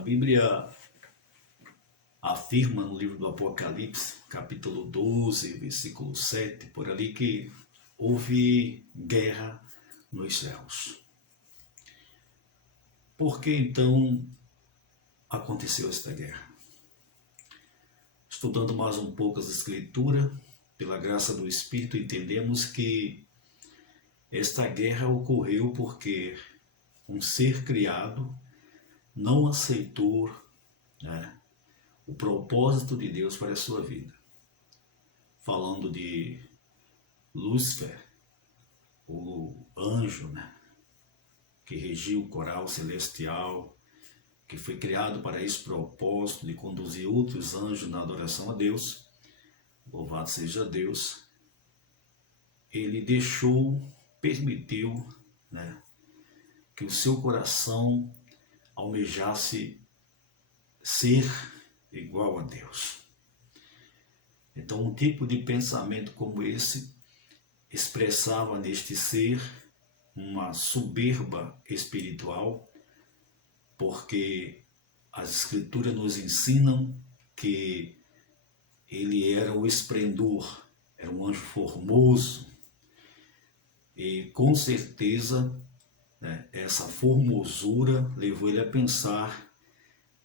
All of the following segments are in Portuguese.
Bíblia afirma no livro do Apocalipse, capítulo 12, versículo 7, por ali, que houve guerra nos céus. Por que então aconteceu esta guerra? Estudando mais um pouco as Escrituras, pela graça do Espírito, entendemos que esta guerra ocorreu porque um ser criado não aceitou, o propósito de Deus para a sua vida. Falando de Lúcifer, o anjo, que regiu o coral celestial, que foi criado para esse propósito de conduzir outros anjos na adoração a Deus. Louvado seja Deus. Ele permitiu, que o seu coração almejasse ser igual a Deus. Então, um tipo de pensamento como esse expressava neste ser uma soberba espiritual, porque as Escrituras nos ensinam que ele era o esplendor, era um anjo formoso, e com certeza essa formosura levou ele a pensar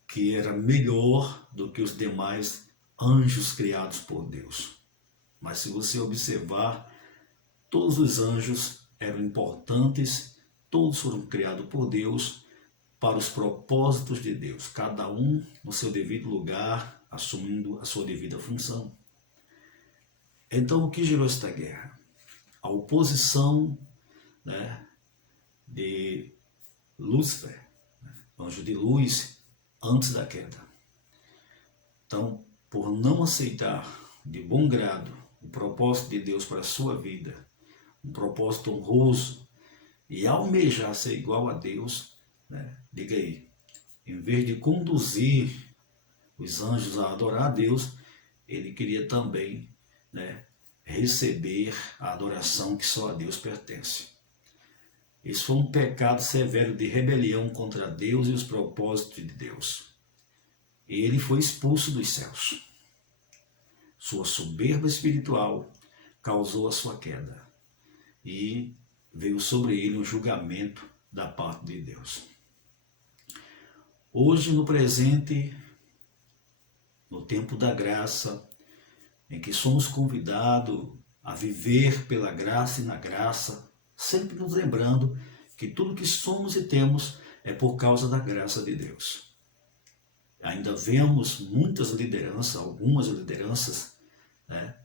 que era melhor do que os demais anjos criados por Deus. Mas se você observar, todos os anjos eram importantes, todos foram criados por Deus para os propósitos de Deus, cada um no seu devido lugar, assumindo a sua devida função. Então, o que gerou esta guerra? A oposição de Lúcifer, anjo de luz, antes da queda. Então, por não aceitar de bom grado o propósito de Deus para a sua vida, um propósito honroso, e almejar ser igual a Deus, diga aí, em vez de conduzir os anjos a adorar a Deus, ele queria também receber a adoração que só a Deus pertence. Esse foi um pecado severo de rebelião contra Deus e os propósitos de Deus. E ele foi expulso dos céus. Sua soberba espiritual causou a sua queda. E veio sobre ele um julgamento da parte de Deus. Hoje, no presente, no tempo da graça, em que somos convidados a viver pela graça e na graça, sempre nos lembrando que tudo que somos e temos é por causa da graça de Deus. Ainda vemos muitas lideranças, algumas lideranças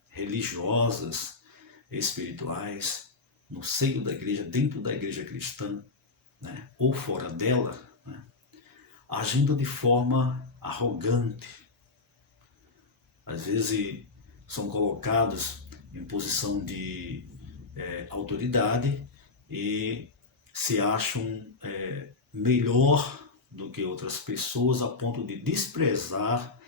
religiosas, espirituais, no seio da igreja, dentro da igreja cristã, ou fora dela, agindo de forma arrogante. Às vezes são colocados em posição de autoridade e se acham melhor do que outras pessoas, a ponto de desprezar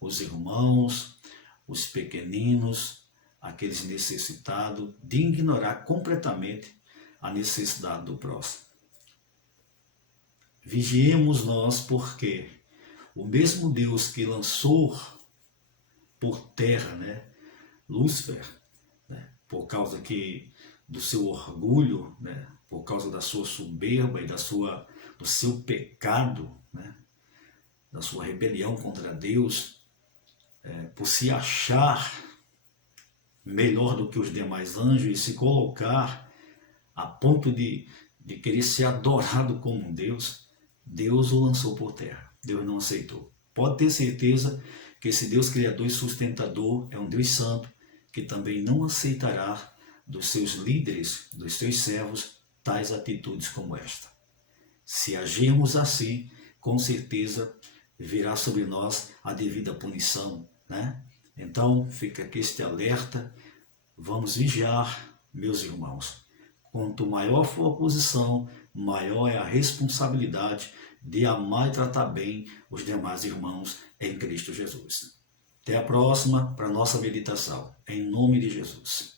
os irmãos, os pequeninos, aqueles necessitados, de ignorar completamente a necessidade do próximo. Vigiemos nós, porque o mesmo Deus que lançou por terra Lúcifer, por causa do seu orgulho, por causa da sua soberba e do seu pecado, da sua rebelião contra Deus, por se achar melhor do que os demais anjos e se colocar a ponto de querer ser adorado como um Deus, Deus o lançou por terra. Deus não aceitou. Pode ter certeza que esse Deus criador e sustentador é um Deus santo, que também não aceitará dos seus líderes, dos seus servos, tais atitudes como esta. Se agirmos assim, com certeza virá sobre nós a devida punição, Então, fica aqui este alerta, vamos vigiar, meus irmãos. Quanto maior for a posição, maior é a responsabilidade de amar e tratar bem os demais irmãos em Cristo Jesus. Até a próxima para a nossa meditação, em nome de Jesus.